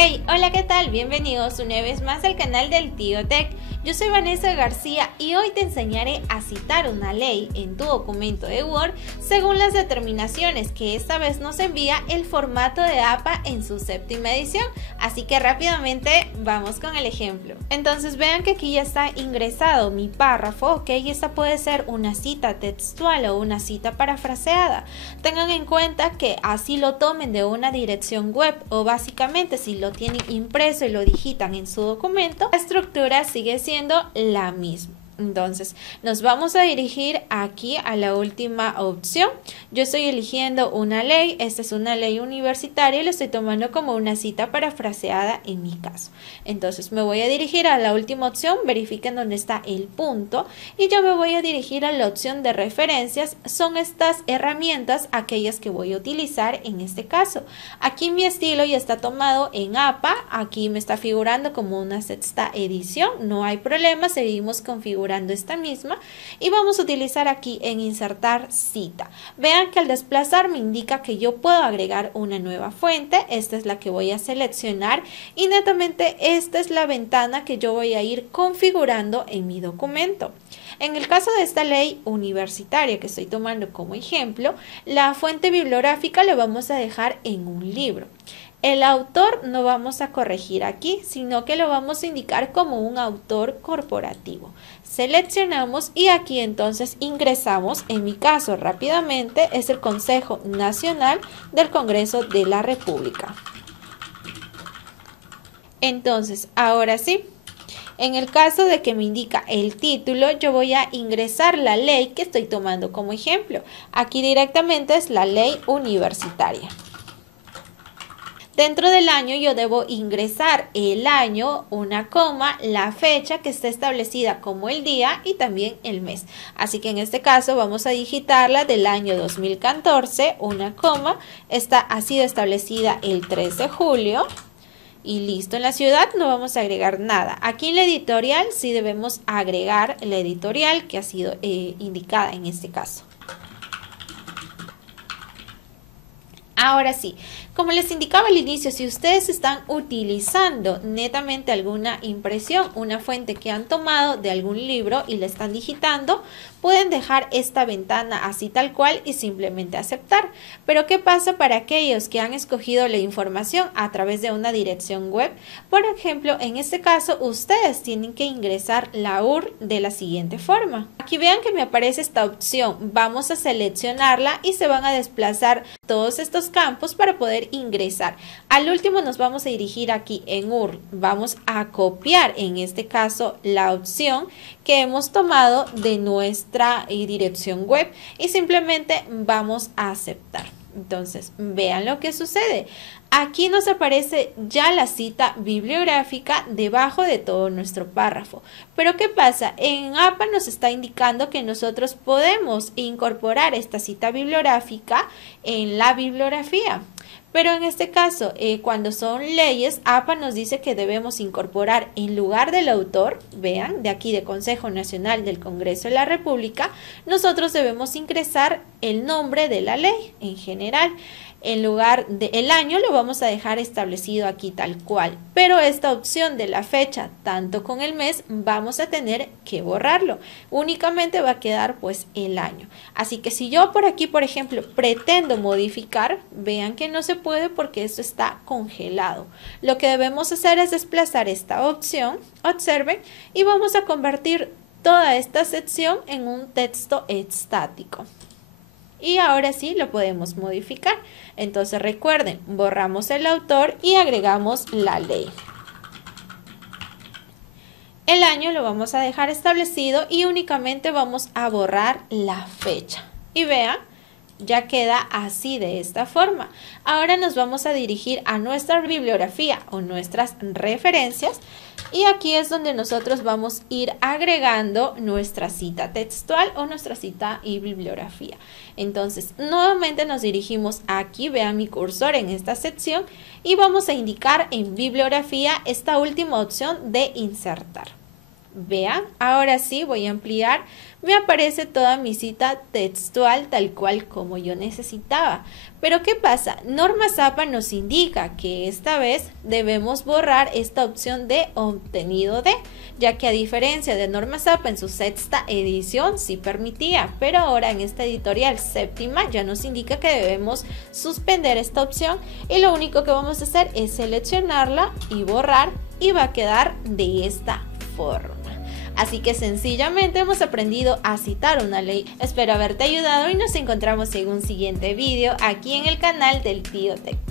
Hey, hola, ¿qué tal? Bienvenidos una vez más al canal del Tío Tech. Yo soy Vanessa García y hoy te enseñaré a citar una ley en tu documento de Word según las determinaciones que esta vez nos envía el formato de APA en su séptima edición. Así que rápidamente vamos con el ejemplo. Entonces vean que aquí ya está ingresado mi párrafo, ¿ok? Y esta puede ser una cita textual o una cita parafraseada. Tengan en cuenta que así lo tomen de una dirección web o básicamente si lo tienen impreso y lo digitan en su documento, la estructura sigue siendo la misma. Entonces nos vamos a dirigir aquí a la última opción. Yo estoy eligiendo una ley, esta es una ley universitaria y lo estoy tomando como una cita parafraseada en mi caso. Entonces me voy a dirigir a la última opción, verifiquen dónde está el punto y yo me voy a dirigir a la opción de referencias. Son estas herramientas aquellas que voy a utilizar en este caso. Aquí mi estilo ya está tomado en APA, aquí me está figurando como una sexta edición, no hay problema, seguimos configurando esta misma y vamos a utilizar aquí en insertar cita. Vean que al desplazar me indica que yo puedo agregar una nueva fuente, esta es la que voy a seleccionar y netamente esta es la ventana que yo voy a ir configurando en mi documento. En el caso de esta ley universitaria que estoy tomando como ejemplo, la fuente bibliográfica la vamos a dejar en un libro. El autor no vamos a corregir aquí, sino que lo vamos a indicar como un autor corporativo. Seleccionamos y aquí entonces ingresamos, en mi caso rápidamente es el Consejo Nacional del Congreso de la República. Entonces, ahora sí, en el caso de que me indica el título, yo voy a ingresar la ley que estoy tomando como ejemplo. Aquí directamente es la ley universitaria. Dentro del año yo debo ingresar el año, una coma, la fecha que está establecida como el día y también el mes. Así que en este caso vamos a digitarla del año 2014, una coma, esta ha sido establecida el 3 de julio. Y listo, en la ciudad no vamos a agregar nada. Aquí en la editorial sí debemos agregar la editorial que ha sido indicada en este caso. Ahora sí, como les indicaba al inicio, si ustedes están utilizando netamente alguna impresión, una fuente que han tomado de algún libro y la están digitando, pueden dejar esta ventana así tal cual y simplemente aceptar. Pero ¿qué pasa para aquellos que han escogido la información a través de una dirección web? Por ejemplo, en este caso, ustedes tienen que ingresar la URL de la siguiente forma. Aquí vean que me aparece esta opción, vamos a seleccionarla y se van a desplazar todos estos campos para poder ingresar. Al último nos vamos a dirigir aquí en URL, vamos a copiar en este caso la opción que hemos tomado de nuestra dirección web y simplemente vamos a aceptar. Entonces vean lo que sucede. Aquí nos aparece ya la cita bibliográfica debajo de todo nuestro párrafo. Pero ¿qué pasa? En APA nos está indicando que nosotros podemos incorporar esta cita bibliográfica en la bibliografía. Pero en este caso, cuando son leyes, APA nos dice que debemos incorporar en lugar del autor, vean, de aquí de Consejo Nacional del Congreso de la República, nosotros debemos ingresar el nombre de la ley en general. En lugar del año lo vamos a dejar establecido aquí tal cual, pero esta opción de la fecha tanto con el mes vamos a tener que borrarlo, únicamente va a quedar pues el año. Así que si yo por aquí por ejemplo pretendo modificar, vean que no se puede porque esto está congelado. Lo que debemos hacer es desplazar esta opción, observen, y vamos a convertir toda esta sección en un texto estático. Y ahora sí lo podemos modificar. Entonces recuerden, borramos el autor y agregamos la ley. El año lo vamos a dejar establecido y únicamente vamos a borrar la fecha. Y vean, ya queda así de esta forma. Ahora nos vamos a dirigir a nuestra bibliografía o nuestras referencias y aquí es donde nosotros vamos a ir agregando nuestra cita textual o nuestra cita y bibliografía. Entonces nuevamente nos dirigimos aquí, vean mi cursor en esta sección y vamos a indicar en bibliografía esta última opción de insertar. Vean, ahora sí voy a ampliar. Me aparece toda mi cita textual tal cual como yo necesitaba. Pero ¿qué pasa? Norma Zapa nos indica que esta vez debemos borrar esta opción de obtenido de, ya que a diferencia de Norma Zapa en su sexta edición sí permitía, pero ahora en esta editorial séptima ya nos indica que debemos suspender esta opción y lo único que vamos a hacer es seleccionarla y borrar y va a quedar de esta forma. Así que sencillamente hemos aprendido a citar una ley. Espero haberte ayudado y nos encontramos en un siguiente vídeo aquí en el canal del Tío Tech.